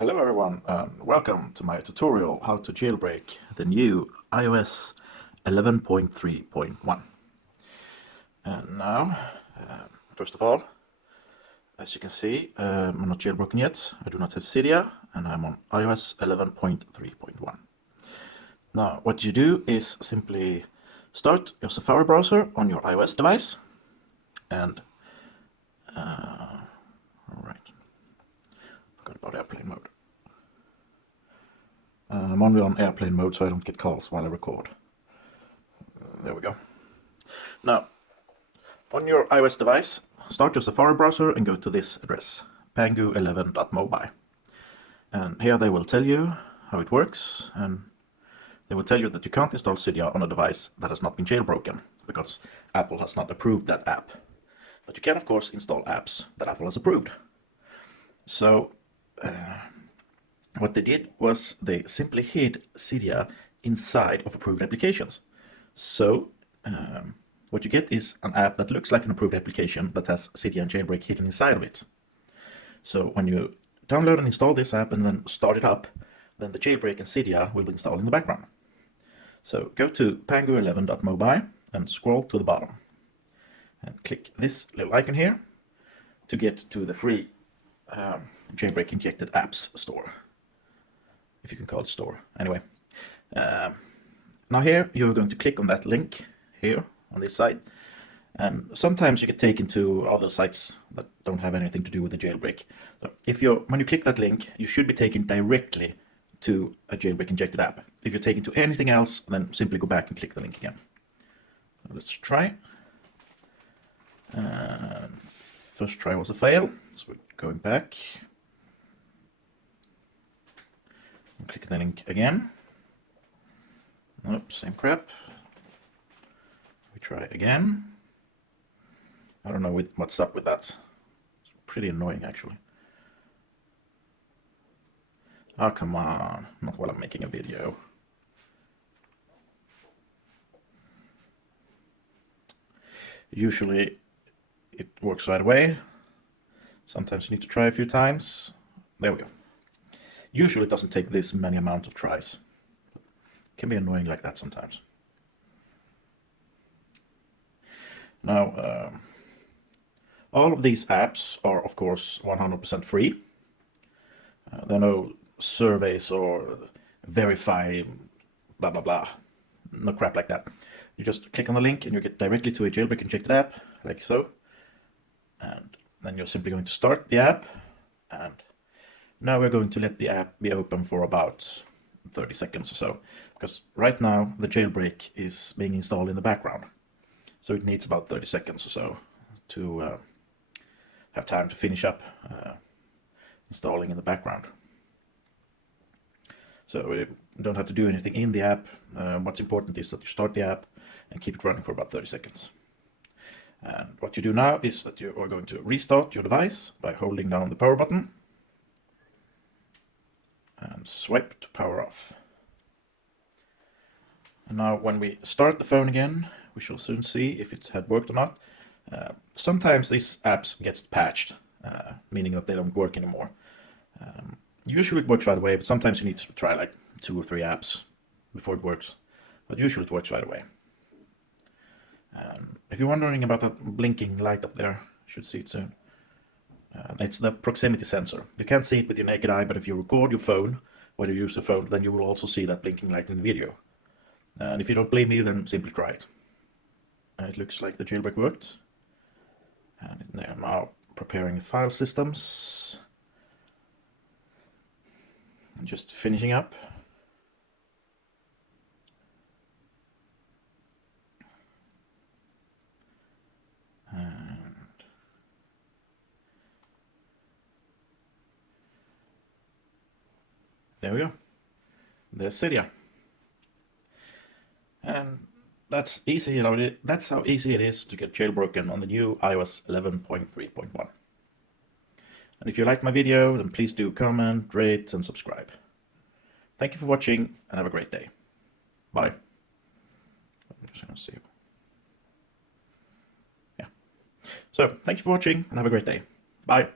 Hello everyone and welcome to my tutorial how to jailbreak the new iOS 11.3.1. And now, first of all, as you can see, I'm not jailbroken yet. I do not have Cydia and I'm on iOS 11.3.1. Now what you do is simply start your Safari browser on your iOS device and alright, forgot about airplane mode. I'm only on airplane mode so I don't get calls while I record. There we go. Now, on your iOS device, start your Safari browser and go to this address, pangu11.mobile. And here they will tell you how it works, and they will tell you that you can't install Cydia on a device that has not been jailbroken, because Apple has not approved that app. But you can, of course, install apps that Apple has approved. So, what they did was they simply hid Cydia inside of approved applications. So what you get is an app that looks like an approved application that has Cydia and jailbreak hidden inside of it. So when you download and install this app and then start it up, then the jailbreak and Cydia will be installed in the background. So go to pangu11.mobile and scroll to the bottom and click this little icon here to get to the free jailbreak injected apps store, if you can call it store. Anyway, now here you're going to click on that link here on this site, and sometimes you get taken to other sites that don't have anything to do with the jailbreak. So when you click that link, you should be taken directly to a jailbreak injected app. If you're taken to anything else, then simply go back and click the link again. So let's try. First try was a fail, so we're going back. Click the link again. Nope, same crap. We try again. I don't know what's up with that. It's pretty annoying, actually. Oh, come on. Not while I'm making a video. Usually it works right away. Sometimes you need to try a few times. There we go. Usually it doesn't take this many amount of tries. It can be annoying like that sometimes. Now, all of these apps are, of course, 100% free. There are no surveys or verify, blah, blah, blah. No crap like that. You just click on the link and you get directly to a jailbreak injected app, like so. And then you're simply going to start the app. And now we're going to let the app be open for about 30 seconds or so, because right now the jailbreak is being installed in the background. So it needs about 30 seconds or so to have time to finish up installing in the background. So we don't have to do anything in the app. What's important is that you start the app and keep it running for about 30 seconds. And what you do now is that you are going to restart your device by holding down the power button and swipe to power off. And now when we start the phone again, we shall soon see if it had worked or not. Sometimes these apps get patched, meaning that they don't work anymore. Usually it works right away, but sometimes you need to try like 2 or 3 apps before it works. But usually it works right away. If you're wondering about that blinking light up there, you should see it soon. It's the proximity sensor. You can't see it with your naked eye, but if you record your phone, when you use the phone, then you will also see that blinking light in the video. And if you don't believe me, then simply try it. It looks like the jailbreak worked. And they're now preparing the file systems. And just finishing up. There we go. There's Cydia. And that's easy. That's how easy it is to get jailbroken on the new iOS 11.3.1. And if you like my video, then please do comment, rate, and subscribe. Thank you for watching, and have a great day. Bye. I'm just going to see. Yeah. So, thank you for watching, and have a great day. Bye.